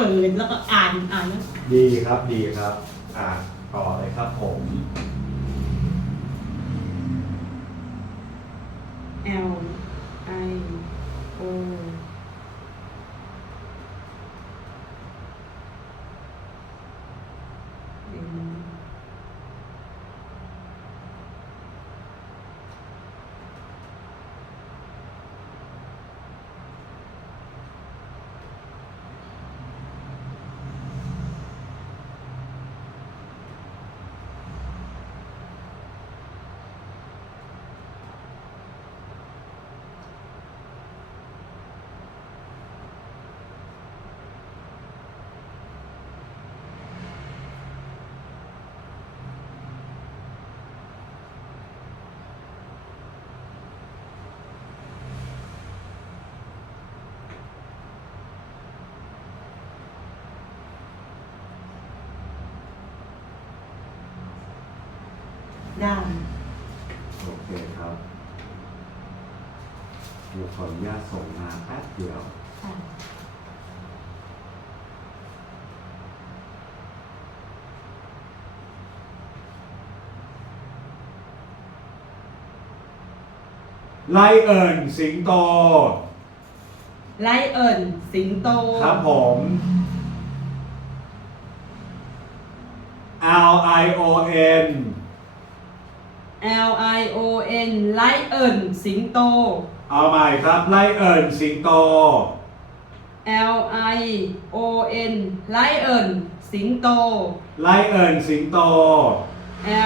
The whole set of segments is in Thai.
เปิดแล้วก็อ่านอ่านแล้วดีครับดีครับ อ่าต่อเลยครับผม L I O N ได้โอเคครับเดี๋ยวขออนุญาตส่งมาแป๊บเดียวค่ะไลเอิร์นสิงโต ไลเอิร์นสิงโตครับผม L I O N L I O N ไลเอิร์นสิงโต เอาใหม่ครับไลเอิร์นสิงโต L I O N ไลเอิร์นสิงโต ไลเอิร์นสิงโต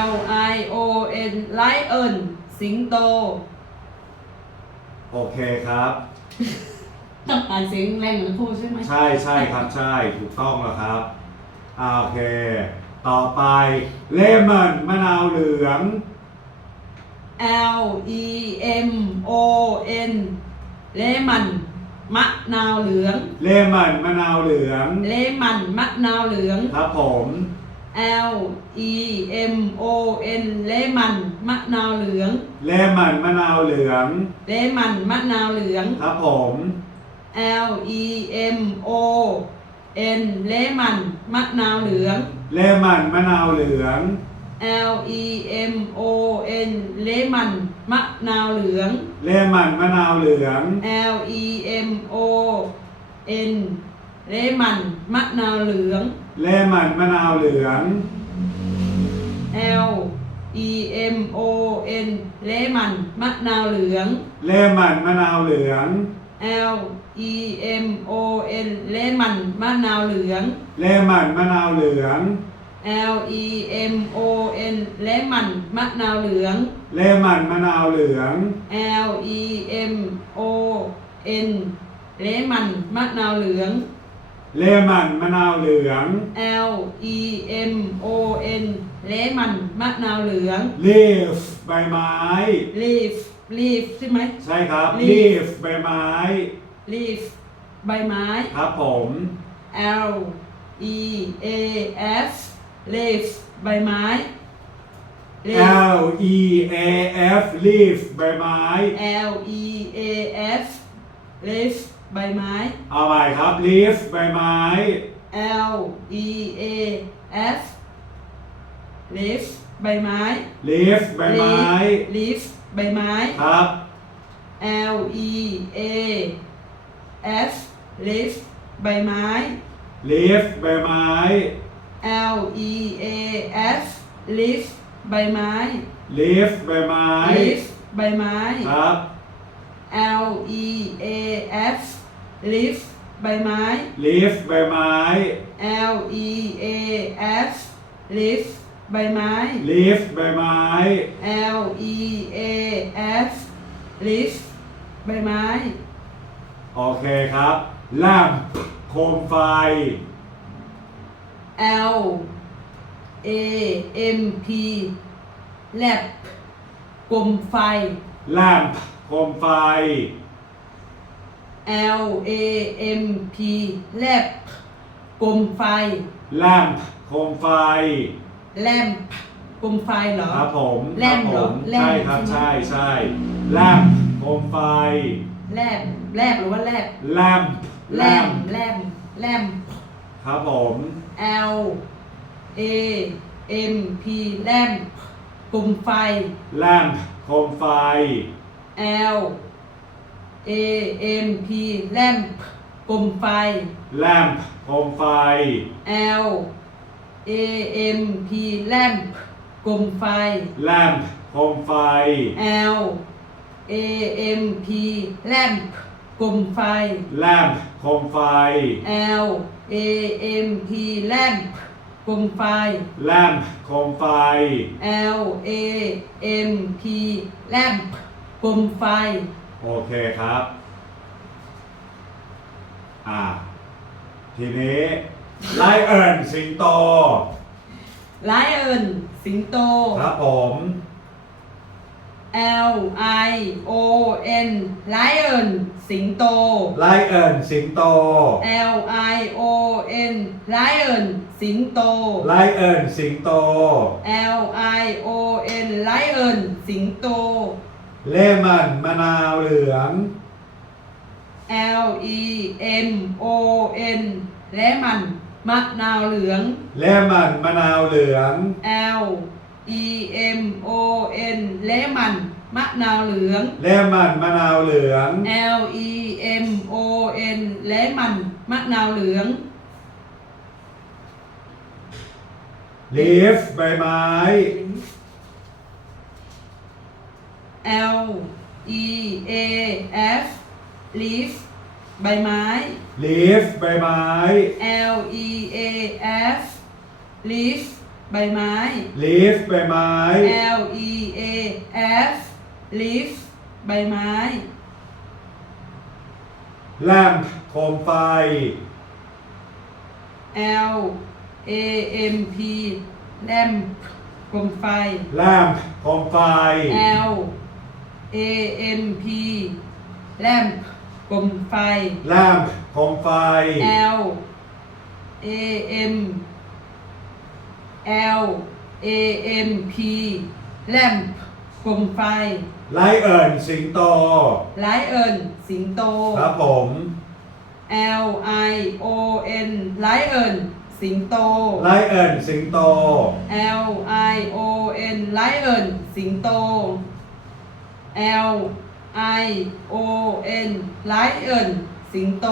L I O N ไลเอิร์นสิงโต โอเคครับ ต้องการเสียงแรงเหมือนครูใช่ไหมใช่ใช่ครับใช่ถูกต้องแล้วครับอ่าโอเค ต่อไปเลมอนมะนาวเหลือง L E M O N เลมันมะนาวเหลือง เลมอนมะนาวเหลือง เลมันมะนาวเหลือง ครับผม L E M O N เลมันมะนาวเหลือง เลมอนมะนาวเหลือง เลมันมะนาวเหลือง ครับผม L E M O N เลมันมะนาวเหลือง เลมอนมะนาวเหลือง L E M O N เลมันมะนาวเหลือง เลมอนมะนาวเหลือง L E M O N เลมันมะนาวเหลือง เลมอนมะนาวเหลือง L E M O N เลมันมะนาวเหลือง เลมอนมะนาวเหลือง L E M O N เลมันมะนาวเหลือง เลมอนมะนาวเหลือง L E M O N เลมันมะนาวเหลือง เลมอนมะนาวเหลือง L E M O N เลมันมะนาวเหลือง เลมอนมะนาวเหลือง L E M O N เลมันมะนาวเหลือง leaf ใบไม้ leaf leaf ใช่ไหม ใช่ครับ Leaf leaf ใบไม้ leaf ใบไม้ ครับผม L E A F leaf ใบไม้ leaf L E A F leaf ใบไม้ L E A F leaf ใบไม้ เอาใหม่ครับ leaf ใบไม้ L E A F leaf ใบไม้ leaf ใบไม้ leaf ใบไม้ ครับ L E A F leaf ใบไม้ leaf ใบไม้ L E A F leaf ใบไม้ leaf ใบไม้ leaf ใบไม้ ครับ L E A F leaf ใบไม้ leaf ใบไม้ L E A F leaf ใบไม้ leaf ใบไม้ L E A F leaf ใบไม้ โอเคครับ lamp โคมไฟ L A M P lap กลมไฟ lamp โคมไฟ L A M P lap กลมไฟ lamp โคมไฟ แลมกลมไฟเหรอ ครับผมแลมคเหรรัอบผมแลมใช่ครับใช่ใช่ไหม ใช่ lamp โคมไฟ แลบแลบหรือว่าแลบ lamp แลมแลมแลม ครับผม L A M P lamp ปุ่มไฟ lamp โคมไฟ L A M P lamp ปุ่มไฟ lamp โคมไฟ L A M P lamp ปุ่มไฟ lamp โคมไฟ L A M P lamp ปุ่มไฟ lamp โคมไฟ L A M P lamp ปุ่มไฟ lamp โคมไฟ L A M P lamp ปุ่มไฟ โอเคครับ อ่า ทีนี้ lion สิงโต Lion สิงโต ครับผม L I O N Lion สิงโต lion สิงโต L I O N Lion สิงโต lion สิงโต L I O N Lion สิงโต เลมอนมะนาวเหลือง L E M O N และมันมะนาวเหลือง เลมอนมะนาวเหลือง L E M O N และมันมะนาวเหลืองเลมอนมะนาวเหลือง L E M O N และมันมะนาวเหลือง leaf ใบไม้ L E A F leaf ใบไม้ leaf ใบไม้ L E A F leaf ใบไม้ leaf ใบไม้ L E A F leaf ใบไม้ lamp โคมไฟ L A M P lamp กลมไฟ lamp โคมไฟ L A M P lamp กลมไฟ lamp โคมไฟ L A M L A M P lamp กลมไฟ lion สิงโต ไลเอินสิงโต ครับผม L I O N ไลเอินสิงโต lion สิงโต L I O N ไลเอินสิงโต L I O N ไลเอินสิงโต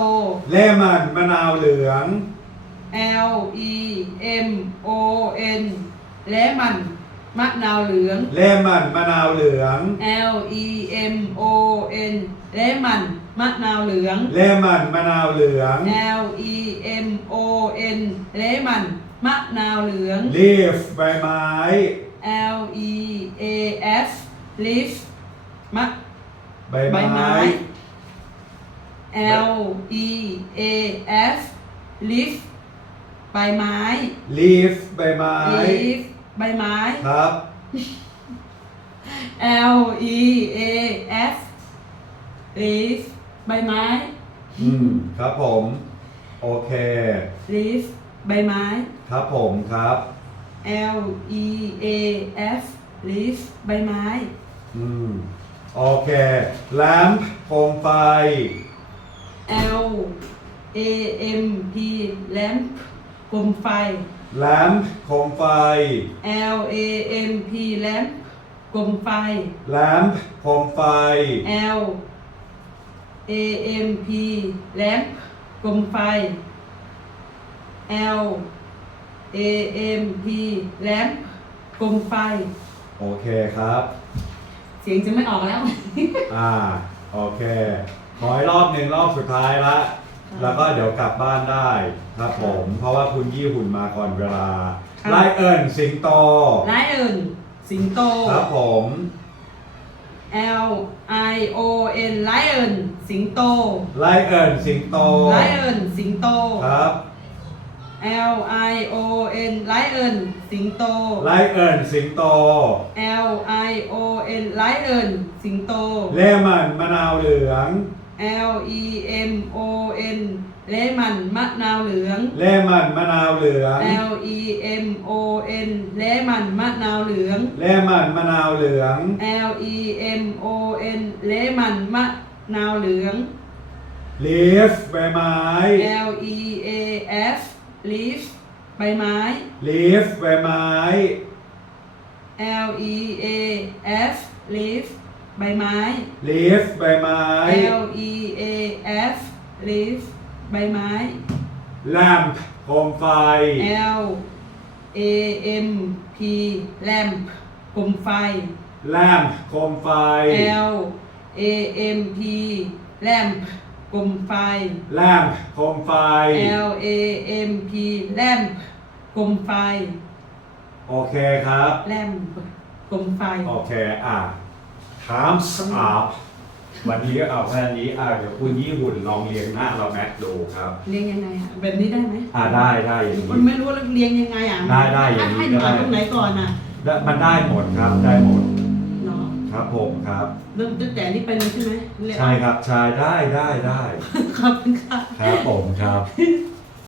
เลมอนมะนาวเหลือง L E M O N และมันมะนาวเหลือง เลมอนมะนาวเหลือง L E M O N และมันมะนาวเหลือง เลมอนมะนาวเหลือง L E M O N และมันมะนาวเหลือง leaf ใบไม้ L E A F leaf มะ ใบใบไม้ ไม้ L E A F leaf ใบไม้ leaf ใบไม้ leaf ใบไม้ ครับ L E A F leaf ใบไม้ อืม ครับผม โอเค leaf ใบไม้ ครับผมครับ L E A F leaf ใบไม้ อืม โอเค lamp โคมไฟ L A M P lamp กลมไฟ lamp โคมไฟ L A M P lamp กลมไฟ lamp โคมไฟ L A M P lamp กลมไฟ L A M P lamp กลมไฟ โอเคครับ เสียงจะไม่ออกแล้ว อ่า โอเค ขอให้รอบหนึ่งรอบสุดท้ายละ แล้วก็เดี๋ยวกลับบ้านได้ครับผม เพราะว่าคุณยี่หุ่นมาก่อนเวลาครับ ไลเอินสิงโตไลเอินสิงโต ครับผม L I O N lion สิงโตไลเอินสิงโต lion สิงโต ครับ L I O N lion สิงโต ไลเอินสิงโต L I O N lion สิงโต เลมอนมะนาวเหลือง L E M O N เลมันมะนาวเหลือง เลมอนมะนาวเหลือง L E M O N เลมันมะนาวเหลือง เลมอนมะนาวเหลือง L E M O N เลมันมะนาวเหลืองลีฟใบไม้ L E A F leaf ใบไม้ leaf ใบไม้ L E A F leaf ใบไม้ leaf ใบไม้ L E A F leaf ใบไม้ lamp โคมไฟ L A M P lamp กลมไฟ lamp โคมไฟ L A M P lamp กลมไฟ lamp โคมไฟ L A M P lamp กลมไฟ โอเคครับ lamp กลมไฟ โอเค อะ times up วันนี้ก็เอาแค่นี้อะเดี๋ยวคุณยี่หุ่นลองเรียงหน้าเราแมทดูครับ เรียงยังไงอะแบบนี้ได้ไหมอะได้ได้อย่างมันนี้ไม่รู้ว่าเรียงยังไงอะได้ได้อย่างนี้ให้หนูก็ได้อ่านตรงไหนก่อนอะได้มันได้หมดครับได้หมดเนาะครับผมครับ เริ่มตั้งแต่นี้ไปเลยใช่ไหมเรียกใช่ครับใช่ได้ได้ได้ขอบคุณค่ะ ครับผมครับ